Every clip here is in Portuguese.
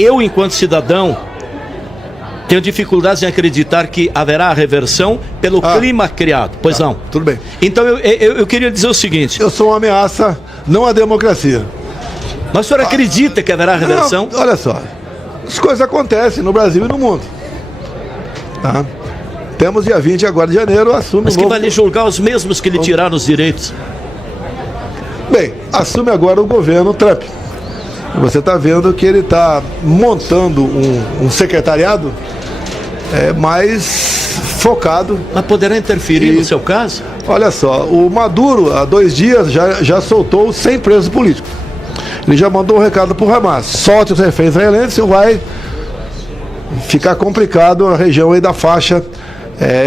Eu, enquanto cidadão, tenho dificuldades em acreditar que haverá reversão pelo clima criado. Pois não. Tudo bem. Então eu queria dizer o seguinte. Eu sou uma ameaça, não à democracia. Mas o senhor acredita que haverá reversão? Não, olha só, as coisas acontecem no Brasil e no mundo. Tá? Temos dia 20 agora de janeiro, assume Mas que vai lhe julgar os mesmos que lhe tiraram os direitos? Bem, assume agora o governo Trump. Você está vendo que ele está montando um secretariado mais focado. Mas poderá interferir no seu caso? Olha só, o Maduro, há 2 dias, já soltou 100 presos políticos. Ele já mandou um recado para o Hamas: solte os reféns israelenses ou vai ficar complicado a região aí da faixa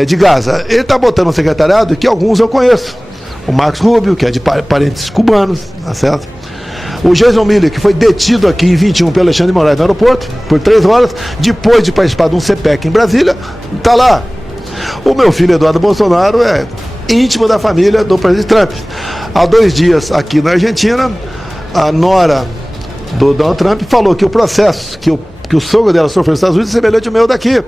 de Gaza. Ele está botando um secretariado que alguns eu conheço. O Marcos Rubio, que é de parentes cubanos, tá certo? O Jason Miller, que foi detido aqui em 21 pelo Alexandre de Moraes no aeroporto, por 3 horas, depois de participar de um CPEC em Brasília, está lá. O meu filho Eduardo Bolsonaro é íntimo da família do presidente Trump. Há 2 dias aqui na Argentina, a nora do Donald Trump falou que o processo que o sogro dela sofreu nos Estados Unidos é semelhante ao meu daqui.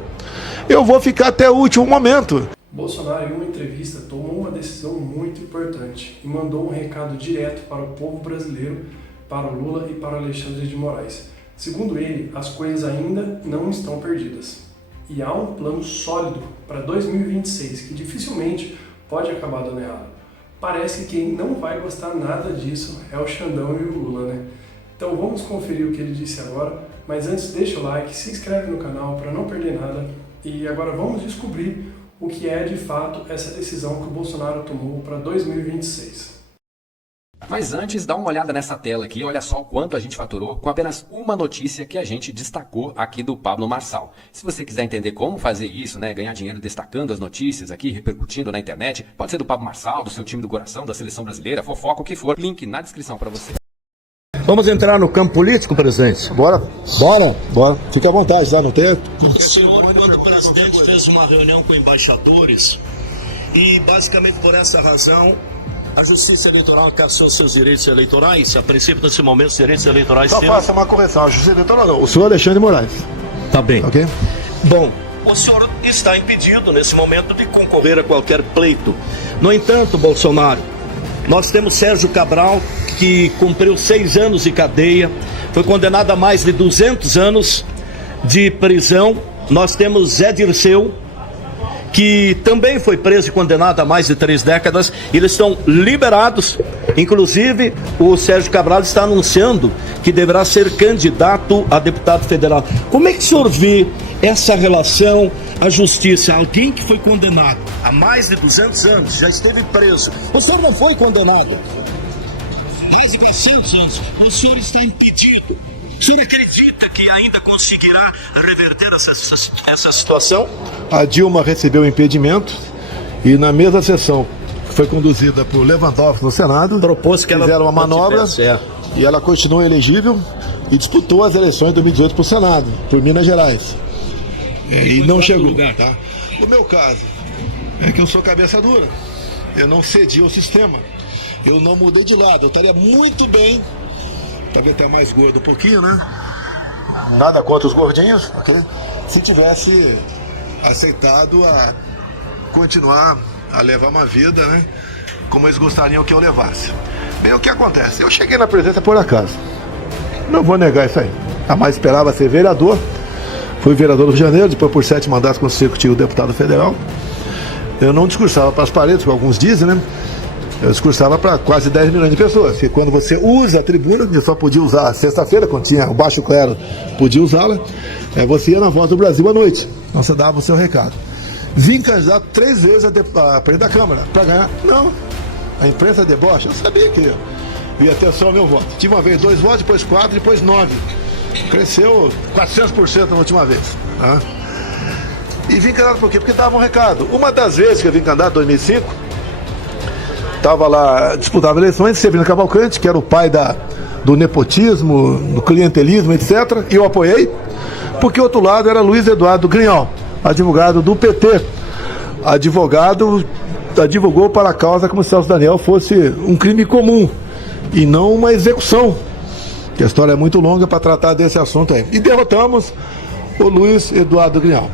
Eu vou ficar até o último momento. Bolsonaro, em uma entrevista, tomou uma decisão muito importante e mandou um recado direto para o povo brasileiro, para o Lula e para o Alexandre de Moraes. Segundo ele, as coisas ainda não estão perdidas. E há um plano sólido para 2026, que dificilmente pode acabar dando errado. Parece que quem não vai gostar nada disso é o Xandão e o Lula, né? Então vamos conferir o que ele disse agora, mas antes deixa o like, se inscreve no canal para não perder nada. E agora vamos descobrir o que é de fato essa decisão que o Bolsonaro tomou para 2026. Mas antes, dá uma olhada nessa tela aqui, olha só o quanto a gente faturou com apenas uma notícia que a gente destacou aqui do Pablo Marçal. Se você quiser entender como fazer isso, né, ganhar dinheiro destacando as notícias aqui, repercutindo na internet, pode ser do Pablo Marçal, do seu time do coração, da seleção brasileira, fofoca, o que for, link na descrição para você. Vamos entrar no campo político, presidente? Bora. Fique à vontade, tá? Não tem? O senhor, quando o presidente fez uma reunião com embaixadores e basicamente por essa razão a Justiça Eleitoral cassou seus direitos eleitorais, a princípio nesse momento os direitos eleitorais Só faça uma correção, a Justiça Eleitoral não, o senhor Alexandre de Moraes. Tá bem. Ok? Bom, o senhor está impedido nesse momento de concorrer a qualquer pleito. no entanto, Bolsonaro, nós temos Sérgio Cabral, que cumpriu 6 anos de cadeia, foi condenado a mais de 200 anos de prisão. Nós temos Zé Dirceu, que também foi preso e condenado a mais de 3 décadas. Eles estão liberados. Inclusive, o Sérgio Cabral está anunciando que deverá ser candidato a deputado federal. Como é que o senhor vê essa relação à justiça? Alguém que foi condenado Há mais de 200 anos, já esteve preso. O senhor não foi condenado. Mais de 400 anos, o senhor está impedido. O senhor acredita que ainda conseguirá reverter essa situação? A Dilma recebeu impedimento e na mesma sessão que foi conduzida por Lewandowski no Senado, propôs que ela fizeram uma manobra e ela continuou elegível e disputou as eleições de 2018 para o Senado, por Minas Gerais. E não chegou. Tá? O meu caso é que eu sou cabeça dura. Eu não cedi ao sistema. Eu não mudei de lado. Eu estaria muito bem. Talvez até mais gordo um pouquinho, né? Nada contra os gordinhos, ok? Se tivesse aceitado a continuar a levar uma vida, né? Como eles gostariam que eu levasse. Bem, o que acontece? Eu cheguei na presidência por acaso. Não vou negar isso aí. Jamais esperava ser vereador. Fui vereador do Rio de Janeiro, depois por 7 mandatos consecutivos deputado federal. Eu não discursava para as paredes, como alguns dizem, né? Eu discursava para quase 10 milhões de pessoas. E quando você usa a tribuna, eu só podia usar sexta-feira, quando tinha o baixo clero, podia usá-la. Você ia na Voz do Brasil à noite. Então você dava o seu recado. Vim candidato 3 vezes a presidente da Câmara para ganhar. Não. A imprensa debocha. Eu sabia que ia ter só o meu voto. Tive uma vez 2 votos, depois 4, depois 9. Cresceu 400% na última vez. Tá? E vim candidato por quê? Porque dava um recado. Uma das vezes que eu vim candidato, em 2005, estava lá, disputava eleições, Severino Cavalcante, que era o pai do nepotismo, do clientelismo, etc. E eu apoiei, porque o outro lado era Luiz Eduardo Grignol, advogado do PT. Advogou para a causa como se Celso Daniel fosse um crime comum e não uma execução. que a história é muito longa para tratar desse assunto aí. E derrotamos o Luiz Eduardo Grignal.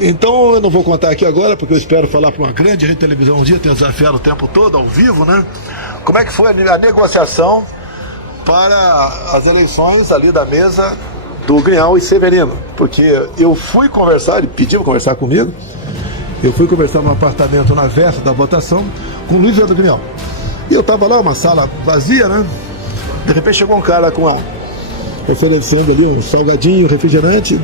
Então eu não vou contar aqui agora, porque eu espero falar para uma grande rede de televisão um dia, tenho desafiado o tempo todo, ao vivo, né? Como é que foi a negociação para as eleições ali da mesa do Grignal e Severino. Porque eu fui conversar, ele pediu para conversar comigo, eu fui conversar no apartamento na véspera da votação com o Luiz Eduardo Grignal. E eu estava lá, uma sala vazia, né? De repente chegou um cara oferecendo ali um salgadinho, refrigerante.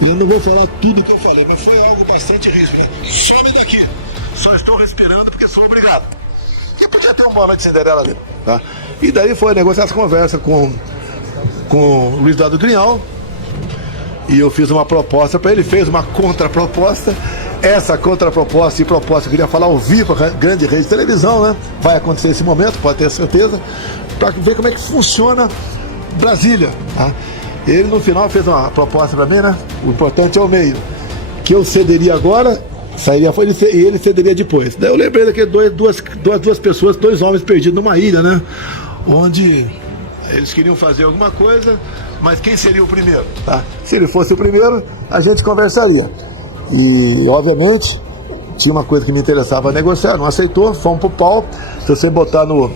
E eu não vou falar tudo que eu falei, mas foi algo bastante rígido. Some daqui. Só estou respirando porque sou obrigado. E podia ter um bola de Cinderela ali, tá? E daí foi negociar essa conversa com o Luiz Eduardo Grignal. E eu fiz uma proposta para ele, fez uma contraproposta. Essa contraproposta e proposta eu queria falar ao vivo para a grande rede de televisão, né? Vai acontecer esse momento, pode ter certeza, para ver como é que funciona Brasília, tá? Ele no final fez uma proposta para mim, né? O importante é o meio. Que eu cederia agora, sairia fora e ele cederia depois. Daí eu lembrei daqueles duas pessoas, dois homens perdidos numa ilha, né? Onde eles queriam fazer alguma coisa, mas quem seria o primeiro? Tá? Se ele fosse o primeiro, a gente conversaria. E, obviamente, tinha uma coisa que me interessava negociar, não aceitou, fomos pro pau. Se você botar no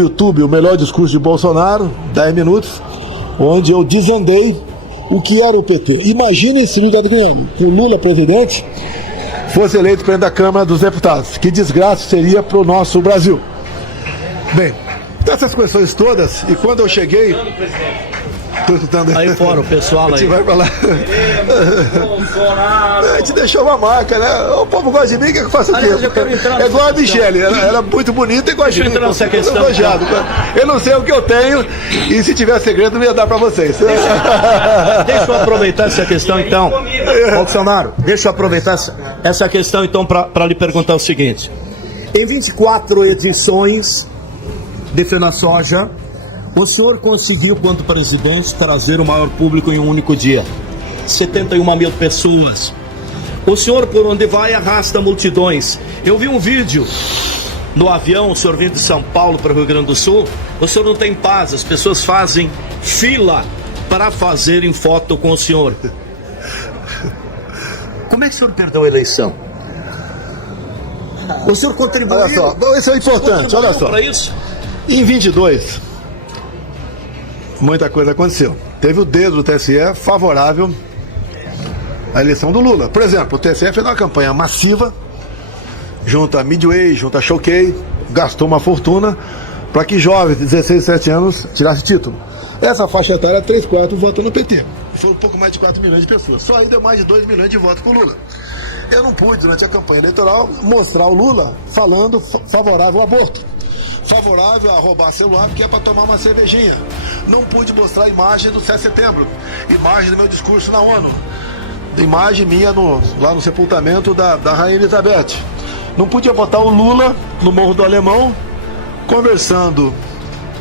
YouTube o melhor discurso de Bolsonaro, 10 minutos, onde eu desandei o que era o PT. Imagine se o Lula presidente fosse eleito presidente da Câmara dos Deputados. Que desgraça seria para o nosso Brasil. Bem, essas questões todas, e quando eu cheguei... Tô escutando aí fora, o pessoal aí. A gente vai pra lá. A gente deixou uma marca, né? O povo gosta de mim, que eu faço o quê? É igual a Michele, era muito bonita e gosta de mim. Nessa questão. Eu não sei o que eu tenho, e se tiver segredo, não ia dar pra vocês. Deixa eu aproveitar essa questão, então. Bolsonaro, deixa eu aproveitar essa questão, então, para lhe perguntar o seguinte. Em 24 edições de Fena Soja, o senhor conseguiu, quanto presidente, trazer o maior público em um único dia. 71 mil pessoas. O senhor, por onde vai, arrasta multidões. Eu vi um vídeo no avião, o senhor vindo de São Paulo para o Rio Grande do Sul. O senhor não tem paz, as pessoas fazem fila para fazerem foto com o senhor. Como é que o senhor perdeu a eleição? O senhor contribuiu? Olha só, isso é importante, olha só. Para isso? Em 22... muita coisa aconteceu. Teve o dedo do TSE favorável à eleição do Lula. Por exemplo, o TSE fez uma campanha massiva, junto a Midway, junto a Choquei, gastou uma fortuna para que jovens de 16, 17 anos tirassem título. Essa faixa etária, 3/4 votam no PT. Foram um pouco mais de 4 milhões de pessoas. Só aí deu mais de 2 milhões de votos para o Lula. Eu não pude, durante a campanha eleitoral, mostrar o Lula falando favorável ao aborto, favorável a roubar celular, porque é para tomar uma cervejinha. Não pude mostrar a imagem do 7 de setembro, imagem do meu discurso na ONU, imagem minha lá no sepultamento da Rainha Elizabeth. Não podia botar o Lula no Morro do Alemão, conversando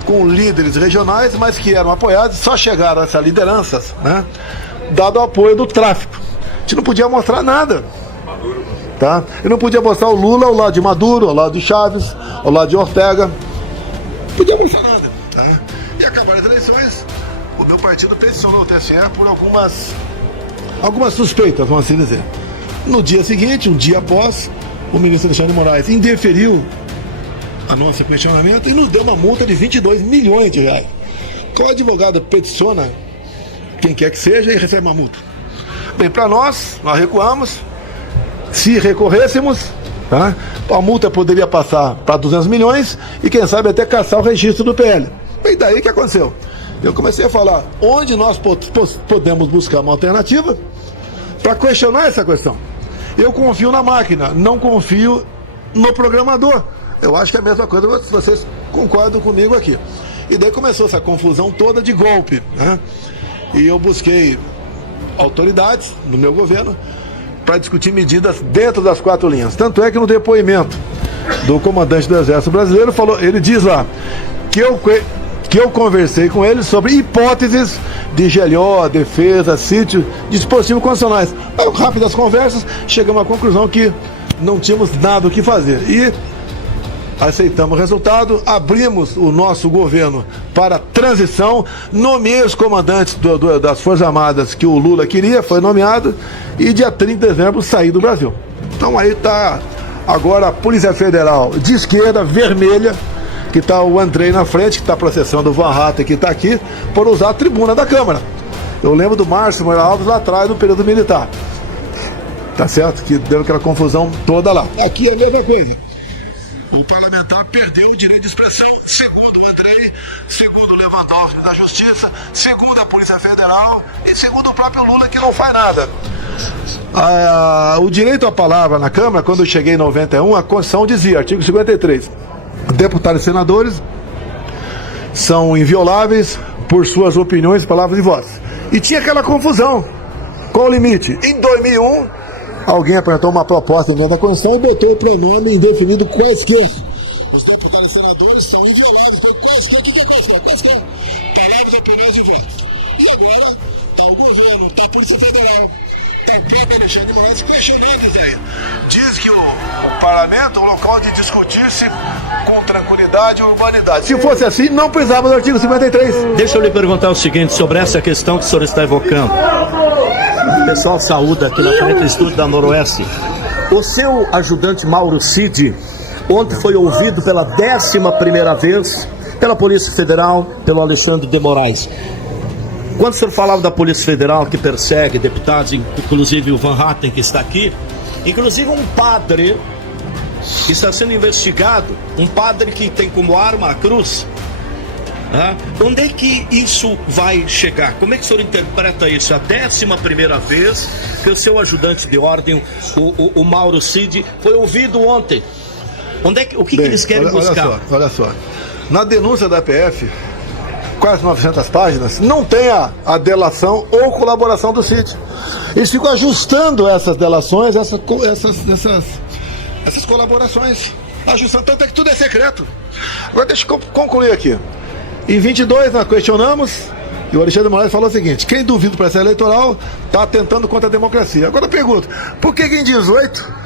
com líderes regionais, mas que eram apoiados, só chegaram a essas lideranças, né, dado o apoio do tráfico. A gente não podia mostrar nada. Tá? Eu não podia mostrar o Lula ao lado de Maduro, ao lado de Chaves, ao lado de Ortega. Não podia mostrar nada. Tá? E acabaram as eleições, o meu partido peticionou o TSE por algumas suspeitas, vamos assim dizer. No dia seguinte, um dia após, o ministro Alexandre de Moraes indeferiu a nosso questionamento e nos deu uma multa de 22 milhões de reais. Qual advogado peticiona quem quer que seja e recebe uma multa? Bem, para nós recuamos. Se recorrêssemos, tá, a multa poderia passar para 200 milhões e quem sabe até caçar o registro do PL. E daí o que aconteceu? Eu comecei a falar onde nós podemos buscar uma alternativa para questionar essa questão. Eu confio na máquina, não confio no programador. Eu acho que é a mesma coisa, vocês concordam comigo aqui. E daí começou essa confusão toda de golpe, né? E eu busquei autoridades no meu governo para discutir medidas dentro das 4 linhas. Tanto é que no depoimento do comandante do Exército Brasileiro, ele diz lá que eu conversei com ele sobre hipóteses de GLO, defesa, sítio, dispositivos constitucionais. Rápidas conversas, chegamos à conclusão que não tínhamos nada o que fazer. E aceitamos o resultado, abrimos o nosso governo para transição, nomeei os comandantes das Forças Armadas que o Lula queria, foi nomeado, e dia 30 de dezembro saí do Brasil. Então aí está agora a Polícia Federal de esquerda, vermelha, que está o Andrei na frente, que está processando o Van Hatten, que está aqui, por usar a tribuna da Câmara. Eu lembro do Márcio Moreira Alves lá atrás, no período militar. Tá certo? Que deu aquela confusão toda lá. Aqui é a mesma coisa. O parlamentar perdeu o direito de expressão, segundo o Andrei, segundo o Lewandowski na Justiça, segundo a Polícia Federal e segundo o próprio Lula, que não faz nada. O direito à palavra na Câmara, quando eu cheguei em 91, a Constituição dizia, artigo 53, deputados e senadores são invioláveis por suas opiniões, palavras e vozes. E tinha aquela confusão. Qual o limite? Em 2001, alguém apresentou uma proposta da Constituição e botou o pronome indefinido quaisquer. Os deputados e senadores são invioláveis por quaisquer. O que é quaisquer? Quaisquer. Palavras, opiniões e vozes. E agora está o governo, está a Polícia Federal, está o próprio Alexandre de Moraes questionando a ideia. Diz que o parlamento é um local de discutir-se com tranquilidade e urbanidade. Se fosse assim, não precisava do artigo 53. Deixa eu lhe perguntar o seguinte sobre essa questão que o senhor está evocando. O pessoal saúda aqui na frente do estúdio da Noroeste. O seu ajudante Mauro Cid ontem foi ouvido pela 11ª vez pela Polícia Federal, pelo Alexandre de Moraes. Quando o senhor falava da Polícia Federal que persegue deputados, inclusive o Van Hatten que está aqui, inclusive um padre que está sendo investigado, um padre que tem como arma a cruz. Onde é que isso vai chegar? Como é que o senhor interpreta isso? A 11ª vez que o seu ajudante de ordem, o Mauro Cid, foi ouvido ontem. O que eles querem buscar? Olha só. Na denúncia da PF, quase 900 páginas, não tem a delação ou colaboração do Cid. Eles ficam ajustando essas delações, essas colaborações. Ajustando, tanto é que tudo é secreto. Agora deixa eu concluir aqui. Em 22 nós questionamos e o Alexandre de Moraes falou o seguinte: quem duvida do processo eleitoral está atentando contra a democracia. Agora eu pergunto, por que em 18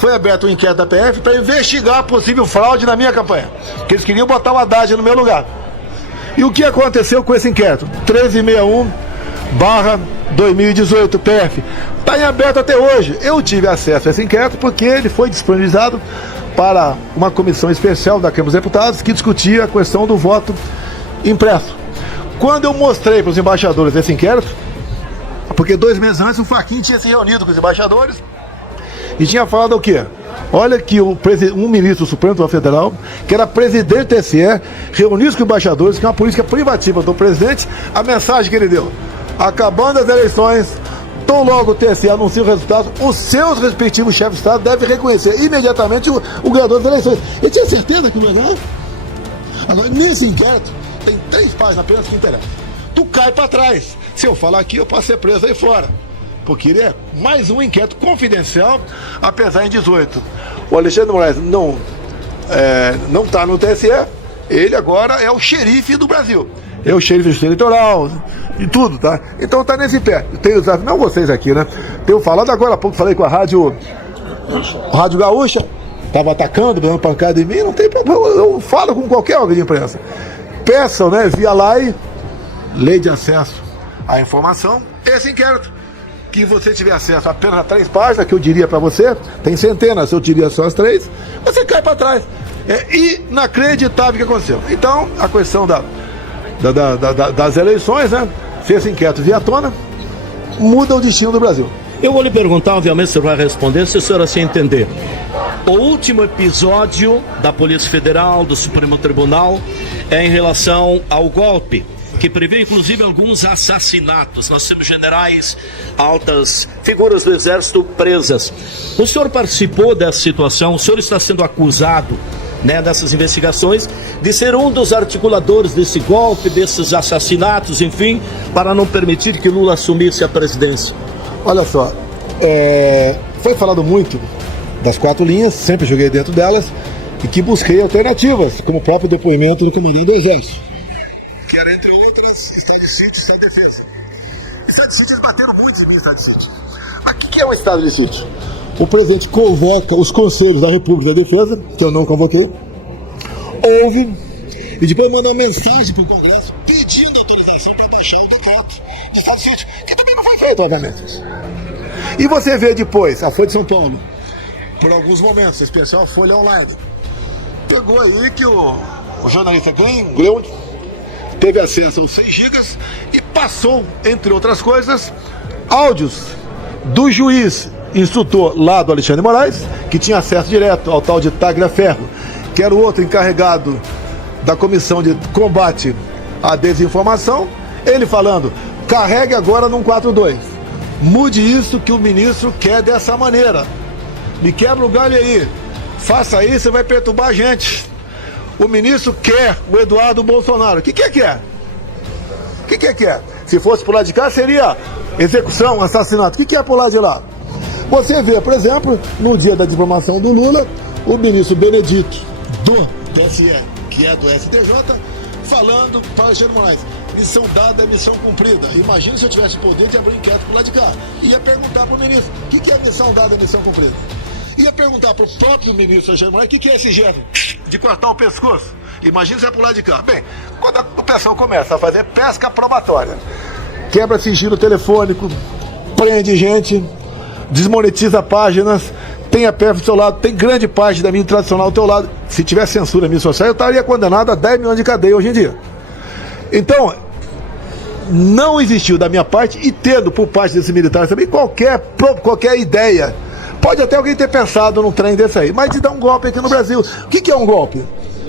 foi aberto um inquérito da PF para investigar possível fraude na minha campanha? Porque eles queriam botar o Haddad no meu lugar. E o que aconteceu com esse inquérito? 1361/2018 PF. Está em aberto até hoje. Eu tive acesso a esse inquérito porque ele foi disponibilizado para uma comissão especial da Câmara dos Deputados que discutia a questão do voto impresso. Quando eu mostrei para os embaixadores esse inquérito, porque 2 meses antes o Fachin tinha se reunido com os embaixadores e tinha falado o quê? Olha que um ministro do Supremo Tribunal Federal, que era presidente do TSE, reuniu-se com os embaixadores, que é uma política privativa do presidente, a mensagem que ele deu: acabando as eleições, tão logo o TSE anuncia o resultado, os seus respectivos chefes de Estado devem reconhecer imediatamente o ganhador das eleições. Ele tinha certeza que não é não? Agora, nesse inquérito, tem 3 páginas apenas que interessam. Tu cai para trás. Se eu falar aqui, eu posso ser preso aí fora. Porque ele é mais um inquérito confidencial, apesar em 18. O Alexandre de Moraes não está no TSE, ele agora é o xerife do Brasil. É o xerife eleitoral e tudo, tá? Então tá nesse pé. Tenho usado, não vocês aqui, né? Tenho falado agora há pouco, falei com a Rádio Gaúcha, tava atacando, dando pancada em mim, não tem problema, eu falo com qualquer órgão de imprensa. Peçam, né, via lei de acesso à informação, esse inquérito. Que você tiver acesso apenas a 3 páginas, que eu diria para você, tem centenas, eu diria só as 3, você cai para trás. É inacreditável o que aconteceu. Então, a questão das eleições, né? Se esse inquérito vier à tona, muda o destino do Brasil. Eu vou lhe perguntar, obviamente você vai responder, se o senhor assim entender. O último episódio da Polícia Federal, do Supremo Tribunal, é em relação ao golpe, que prevê inclusive alguns assassinatos. Nós temos generais, altas figuras do Exército presas. O senhor participou dessa situação, o senhor está sendo acusado, né, dessas investigações, de ser um dos articuladores desse golpe, desses assassinatos, enfim, para não permitir que Lula assumisse a presidência. Olha só, foi falado muito das 4 linhas, sempre joguei dentro delas, e que busquei alternativas, como o próprio depoimento do comandante do Exército, que era, entre outras, estado de sítio e estado de defesa. Estado de sítio, eles bateram muito em mim, estado de sítio. Mas o que é o estado de sítio? O presidente convoca os conselhos da República da Defesa, que eu não convoquei, ouve e depois manda uma mensagem para o Congresso pedindo autorização para baixar o decreto do estado de sítio, que também não foi feito, obviamente. E você vê depois, a Folha de São Paulo, por alguns momentos, em especial a Folha Online, pegou aí que o jornalista Glenn teve acesso aos 6 gigas e passou, entre outras coisas, áudios do juiz instrutor lá do Alexandre de Moraes, que tinha acesso direto ao tal de Tagliaferro, que era o outro encarregado da Comissão de Combate à Desinformação, ele falando, carregue agora no 142, mude isso que o ministro quer dessa maneira, me quebra o galho aí, faça isso, você vai perturbar a gente. O ministro quer o Eduardo Bolsonaro. O que quer? O que quer? Se fosse por lá de cá, seria execução, assassinato. O que é por lá de lá? Você vê, por exemplo, no dia da diplomação do Lula, o ministro Benedito, do TSE, que é do STJ, falando para Alexandre de Moraes, missão dada é missão cumprida. Imagina se eu tivesse poder de abrir inquérito por lá de cá. Ia perguntar para o ministro, o que é missão dada é missão cumprida? Ia perguntar para o próprio ministro Alexandre de Moraes, o que é esse gesto de cortar o pescoço? Imagina se é por lá de cá. Bem, quando o pessoal começa a fazer pesca probatória, quebra sigilo telefônico, prende gente, desmonetiza páginas, tem a PF do seu lado, tem grande parte da mídia tradicional do teu lado. Se tivesse censura na mídia social, eu estaria condenado a 10 milhões de cadeia hoje em dia. Então, não existiu da minha parte, e tendo por parte desses militares também, qualquer ideia. Pode até alguém ter pensado num trem desse aí, mas de dar um golpe aqui no Brasil. O que é um golpe?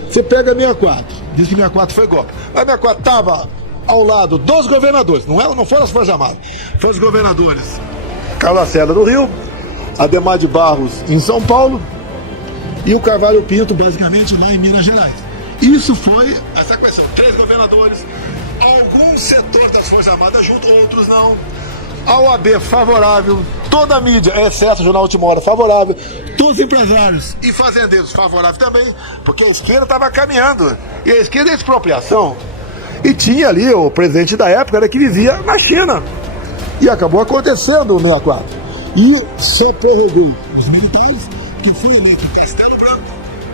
Você pega a 64, diz que 64 foi golpe. Mas a 64 estava ao lado dos governadores, não foram as Forças Armadas, foram os governadores. Carlos Lacerda do Rio, Ademar de Barros em São Paulo e o Carvalho Pinto, basicamente, lá em Minas Gerais. Isso foi essa questão, 3 governadores, algum setor das Forças Armadas junto, outros não. A OAB favorável, toda a mídia, exceto o Jornal Última Hora, favorável, todos os empresários e fazendeiros favoráveis também, porque a esquerda estava caminhando, e a esquerda é expropriação. E tinha ali o presidente da época, que vivia na China, e acabou acontecendo o 64. E só prorrogou os militares, que foi eleito Castelo Branco,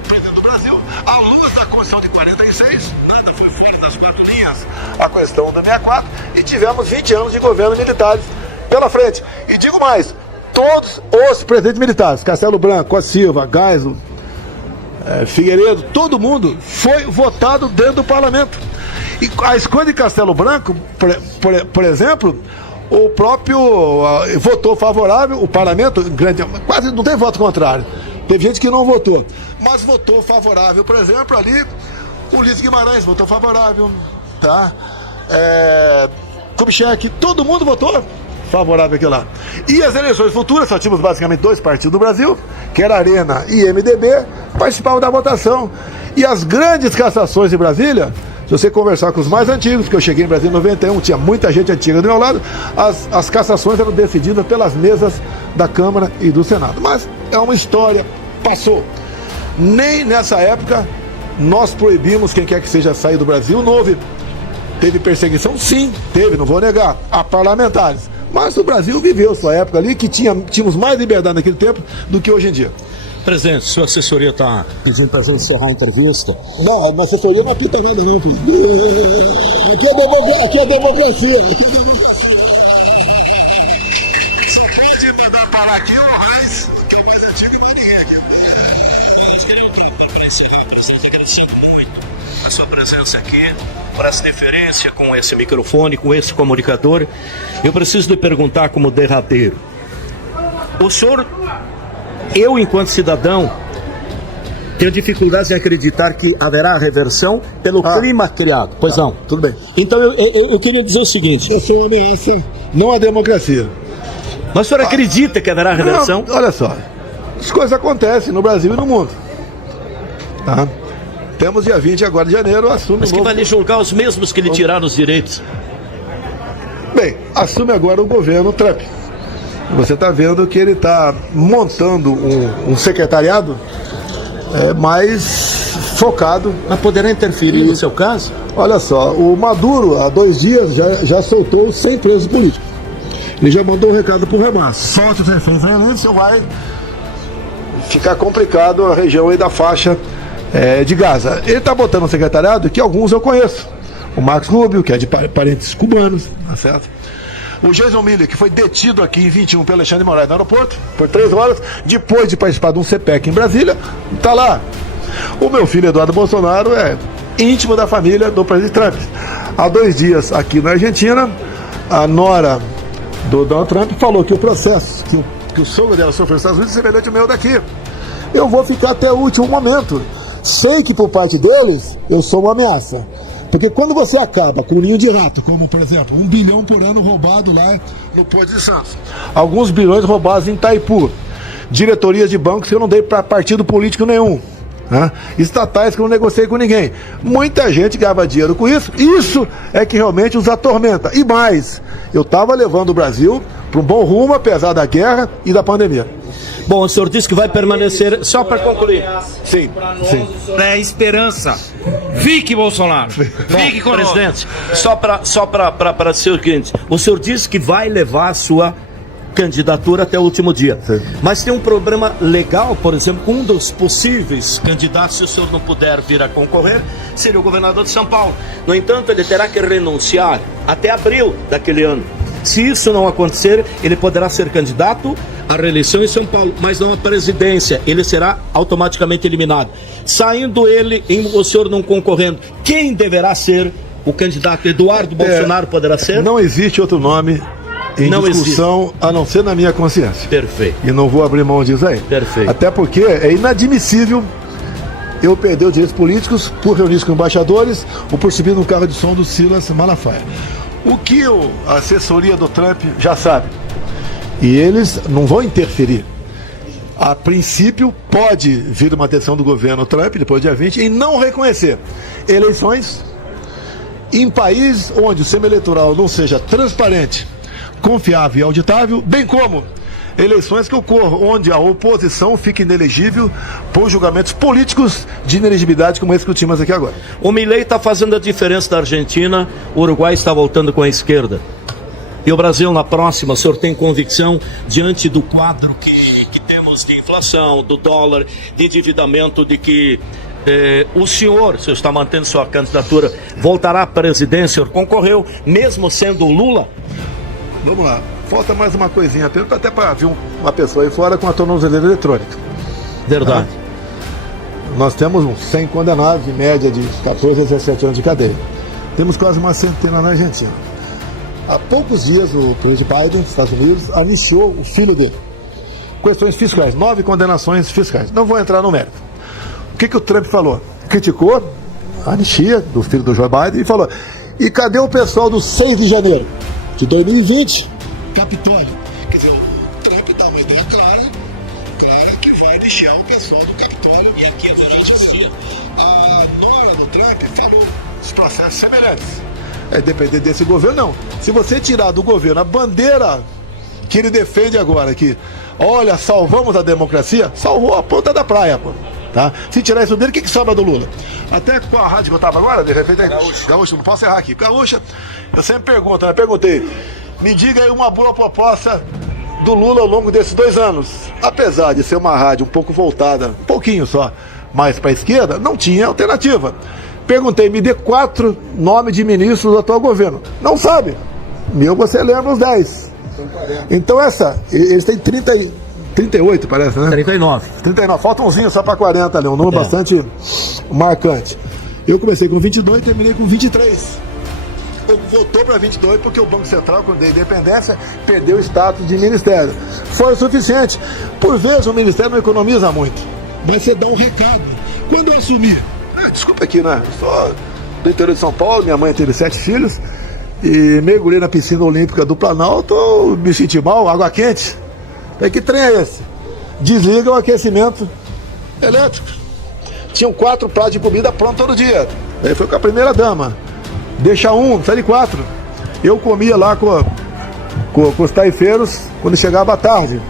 presidente do Brasil, à luz da Constituição de 46, nada foi fora das 4 linhas, a questão do 64, e tivemos 20 anos de governo militares pela frente. E digo mais, todos os presidentes militares, Castelo Branco, Costa Silva, Geisel, Figueiredo, todo mundo foi votado dentro do parlamento. E a escolha de Castelo Branco, por exemplo, o próprio votou favorável, o parlamento, quase não tem voto contrário. Teve gente que não votou, mas votou favorável, por exemplo, ali, o Ulisses Guimarães votou favorável, tá? Kubitschek, todo mundo votou favorável aquilo lá. E as eleições futuras, só tínhamos basicamente 2 partidos no Brasil, que era Arena e MDB, participavam da votação. E as grandes cassações em Brasília, se você conversar com os mais antigos, porque eu cheguei em Brasília em 91, tinha muita gente antiga do meu lado, as cassações eram decididas pelas mesas da Câmara e do Senado. Mas é uma história, passou. Nem nessa época nós proibimos quem quer que seja sair do Brasil, não houve. Teve perseguição? Sim, teve, não vou negar, a parlamentares. Mas o Brasil viveu sua época ali, que tínhamos mais liberdade naquele tempo do que hoje em dia. Presidente, sua assessoria está pedindo para você encerrar a entrevista. Não, a assessoria não apita nada não, filho. Aqui é democracia. Aqui é democracia. Pode mandar parar aqui, mas que é mais antigo e mais ninguém aqui. Nós queremos, presidente, agradecendo muito a sua presença aqui, por essa deferência com esse microfone, com esse comunicador. Eu preciso lhe perguntar como derradeiro. O senhor, eu enquanto cidadão, tenho dificuldades em acreditar que haverá reversão pelo clima criado. Pois não. Tudo bem. Então eu queria dizer o seguinte. Essa é uma ameaça, não a democracia. Mas o senhor acredita que haverá reversão? Não, olha só, as coisas acontecem no Brasil e no mundo. Tá? Temos dia 20 agora de janeiro, assume. Mas que vai lhe julgar os mesmos que lhe tiraram os direitos? Bem, assume agora o governo Trump. Você está vendo que ele está montando um secretariado mais focado. Mas poderá interferir no seu caso? Olha só, o Maduro, há 2 dias, já soltou 100 presos políticos. Ele já mandou um recado para o Hamas. Solte os reféns israelenses, vai ficar complicado a região aí da faixa de Gaza. Ele está botando um secretariado que alguns eu conheço. O Marcos Rubio, que é de parentes cubanos, tá certo? O Jason Miller, que foi detido aqui em 21 pelo Alexandre de Moraes no aeroporto, por 3 horas, depois de participar de um CPEC em Brasília, está lá. O meu filho, Eduardo Bolsonaro, é íntimo da família do presidente Trump. Há 2 dias, aqui na Argentina, a nora do Donald Trump falou que o processo, que o sogro dela sofreu nos Estados Unidos, é semelhante ao meu daqui. Eu vou ficar até o último momento. Sei que por parte deles, eu sou uma ameaça. Porque quando você acaba com um ninho de rato, como por exemplo, 1 bilhão por ano roubado lá no Porto de Santos, alguns bilhões roubados em Itaipu, diretorias de bancos que eu não dei para partido político nenhum, né? Estatais que eu não negociei com ninguém, muita gente ganhava dinheiro com isso. Isso é que realmente os atormenta. E mais, eu estava levando o Brasil para um bom rumo, apesar da guerra e da pandemia. Bom, o senhor disse que vai permanecer, só para concluir. Sim, sim. É esperança. Fique, Bolsonaro. Fique conosco. Presidente, só para ser o seguinte, o senhor disse que vai levar a sua candidatura até o último dia. Sim. Mas tem um problema legal, por exemplo, um dos possíveis candidatos, se o senhor não puder vir a concorrer, seria o governador de São Paulo. No entanto, ele terá que renunciar até abril daquele ano. Se isso não acontecer, ele poderá ser candidato à reeleição em São Paulo, mas não à presidência. Ele será automaticamente eliminado. Saindo ele, o senhor não concorrendo, quem deverá ser o candidato? Eduardo Bolsonaro poderá ser? Não existe outro nome em discussão, a não ser na minha consciência. Perfeito. E não vou abrir mão disso aí. Perfeito. Até porque é inadmissível eu perder os direitos políticos por reunir com embaixadores ou por subir no carro de som do Silas Malafaia. O que a assessoria do Trump já sabe. E eles não vão interferir. A princípio, pode vir uma decisão do governo Trump, depois do dia 20, em não reconhecer eleições em países onde o sistema eleitoral não seja transparente, confiável e auditável, bem como eleições que ocorram onde a oposição fica inelegível por julgamentos políticos de inelegibilidade como esse que discutimos aqui agora. O Milei está fazendo a diferença da Argentina, o Uruguai está voltando com a esquerda. E o Brasil na próxima, o senhor tem convicção diante do quadro que temos de inflação, do dólar, de endividamento, de que o senhor está mantendo sua candidatura, voltará à presidência, o senhor concorreu, mesmo sendo o Lula? Vamos lá, falta mais uma coisinha, até para ver uma pessoa aí fora com a tornozeleira eletrônica. Verdade. Nós temos uns 100 condenados, em média de 14 a 17 anos de cadeia. Temos quase uma centena na Argentina. Há poucos dias, o presidente Biden, dos Estados Unidos, anistiou o filho dele. Questões fiscais, 9 condenações fiscais. Não vou entrar no mérito. O que o Trump falou? Criticou a anistia do filho do Joe Biden e falou: e cadê o pessoal do 6 de janeiro de 2020? Capitólio. Quer dizer, o Trump dá uma ideia clara que vai anistiar o pessoal do Capitólio. E aqui durante esse dia, a nora do Trump falou os processos semelhantes. É depender desse governo, não. Se você tirar do governo a bandeira que ele defende agora, que, olha, salvamos a democracia, salvou a ponta da praia, pô. Tá? Se tirar isso dele, o que sobra do Lula? Até com a rádio que eu tava agora, de repente, Gaúcho, não posso errar aqui. Gaúcha, eu sempre pergunto, né? Perguntei, me diga aí uma boa proposta do Lula ao longo desses 2 anos. Apesar de ser uma rádio um pouco voltada, um pouquinho só, mais para a esquerda, não tinha alternativa. Perguntei, me dê 4 nomes de ministros do atual governo. Não sabe. Você lembra os 10. Então eles têm 38, parece, né? 39. Falta umzinho só para 40 ali, um número bastante marcante. Eu comecei com 22 e terminei com 23. Voltou para 22 porque o Banco Central, quando deu independência, perdeu o status de ministério. Foi o suficiente. Por vezes o ministério não economiza muito, mas você dá um recado. Quando eu assumir, desculpa aqui, né? Sou do interior de São Paulo, minha mãe teve 7 filhos, e mergulhei na piscina olímpica do Planalto, me senti mal, água quente. Que trem é esse? Desliga o aquecimento elétrico. Tinham 4 pratos de comida pronto todo dia. Aí foi com a primeira dama. Deixa sai de 4. Eu comia lá com os taifeiros quando chegava à tarde.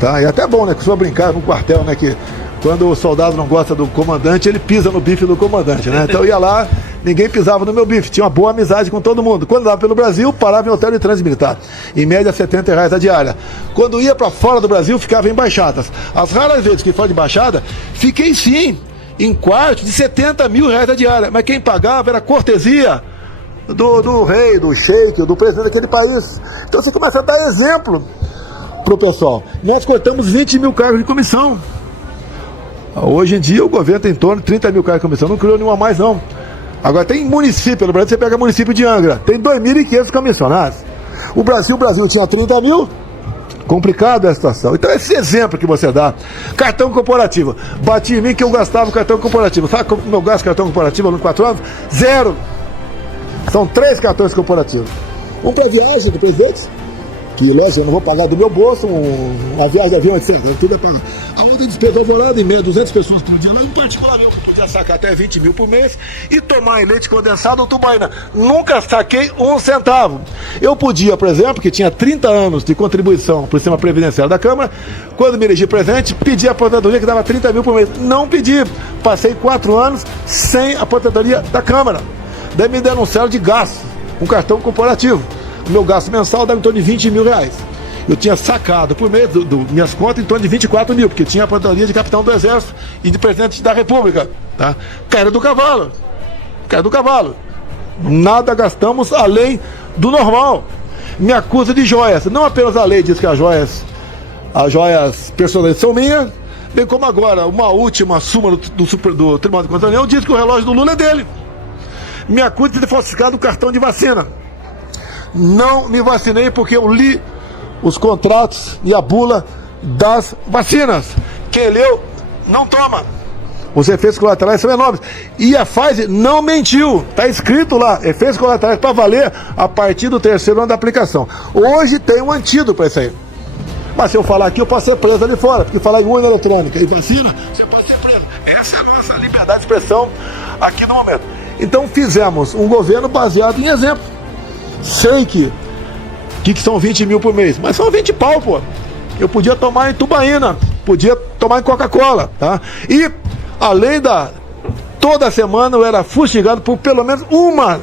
Tá? E até bom, né? Que só brincar no quartel, né? Que quando o soldado não gosta do comandante, ele pisa no bife do comandante, né? Então eu ia lá, ninguém pisava no meu bife. Tinha uma boa amizade com todo mundo. Quando dava pelo Brasil, parava em hotel de trânsito militar. Em média, R$70 a diária. Quando ia para fora do Brasil, ficava em embaixadas. As raras vezes que foi de embaixada, fiquei sim em quartos de 70 mil reais a diária. Mas quem pagava era a cortesia do rei, do sheik, do presidente daquele país. Então você começa a dar exemplo pro pessoal. Nós cortamos 20 mil cargos de comissão. Hoje em dia o governo tem em torno de 30 mil cargos de comissão. Não criou nenhuma mais, não. Agora tem município, no Brasil você pega o município de Angra, tem 2.500 comissionados. O Brasil tinha 30 mil. Complicado a situação. Então esse exemplo que você dá, cartão corporativo, bati em mim que eu gastava o cartão corporativo. Sabe como eu gasto cartão corporativo há 4 anos? 0. São 3 cartões corporativos. Um para viagem do presidente, que lógico, eu não vou pagar do meu bolso, uma viagem de avião, etc. Tudo é pago. A outra despesa alvorada, em média, 200 pessoas por dia, lá em particular mesmo, podia sacar até 20 mil por mês e tomar em leite condensado ou tubaína. Nunca saquei 1 centavo. Eu podia, por exemplo, que tinha 30 anos de contribuição para o sistema previdenciário da Câmara, quando me elegi presidente, pedi a aposentadoria que dava 30 mil por mês. Não pedi. Passei 4 anos sem a aposentadoria da Câmara. Daí me denunciaram de gasto, um cartão corporativo. O meu gasto mensal dava em torno de 20 mil reais. Eu tinha sacado por mês minhas contas em torno de 24 mil, porque tinha a aposentadoria de capitão do Exército e de presidente da República. Tá? Queda do cavalo. Queda do cavalo. Nada gastamos além do normal. Me acusa de joias. Não apenas a lei diz que as joias personalizadas são minhas, bem como agora uma última súmula do Tribunal de Contas da União diz que o relógio do Lula é dele. Me acusa de ter falsificado o cartão de vacina. Não me vacinei porque eu li os contratos e a bula das vacinas. Quem leu, não toma. Os efeitos colaterais são enormes. E a Pfizer não mentiu. Está escrito lá, efeitos colaterais para valer a partir do 3º ano da aplicação. Hoje tem um antídoto para isso aí. Mas se eu falar aqui, eu posso ser preso ali fora. Porque falar em urna eletrônica e vacina, você pode ser preso. Essa é a nossa liberdade de expressão aqui no momento. Então fizemos um governo baseado em exemplo. Sei que são 20 mil por mês, mas são 20 pau, pô. Eu podia tomar em tubaína, podia tomar em Coca-Cola, tá? E, além toda semana eu era fustigado por pelo menos uma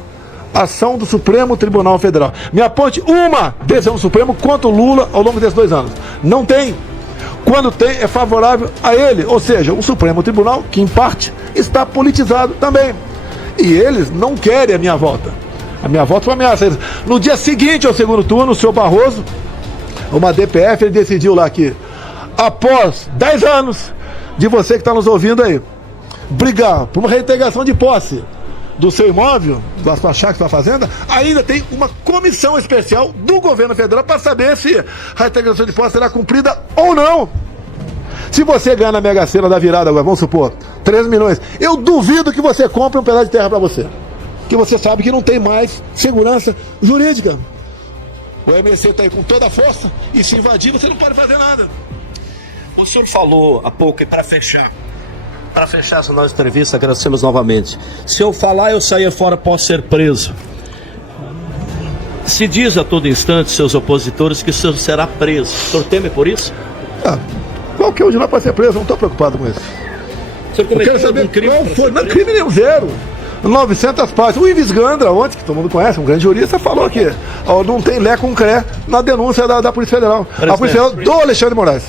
ação do Supremo Tribunal Federal. Me aponte uma decisão do Supremo contra o Lula ao longo desses 2 anos. Não tem. Quando tem, é favorável a ele. Ou seja, o Supremo Tribunal, que em parte está politizado também. E eles não querem a minha volta. A minha volta foi ameaça. No dia seguinte ao 2º turno, o senhor Barroso, uma DPF, ele decidiu lá que, após 10 anos de você que está nos ouvindo aí, brigar por uma reintegração de posse do seu imóvel, da sua chácara, da sua fazenda, ainda tem uma comissão especial do governo federal para saber se a reintegração de posse será cumprida ou não. Se você ganhar na Mega Sena da virada agora, vamos supor, 3 milhões, eu duvido que você compre um pedaço de terra para você. Porque você sabe que não tem mais segurança jurídica. O MST está aí com toda a força e se invadir você não pode fazer nada. O senhor falou há pouco, e para fechar essa nossa entrevista, agradecemos novamente. Se eu falar, eu sair fora, posso ser preso. Se diz a todo instante, seus opositores, que o senhor será preso. O senhor teme por isso? Qualquer um de nós pode ser preso, não estou preocupado com isso. O senhor cometeu algum crime? Qual foi? Não, crime nenhum, 0. 900 páginas. O Ives Gandra, ontem, que todo mundo conhece, um grande jurista, falou que não tem lé com cré na denúncia da Polícia Federal. A Polícia Federal do Alexandre de Moraes.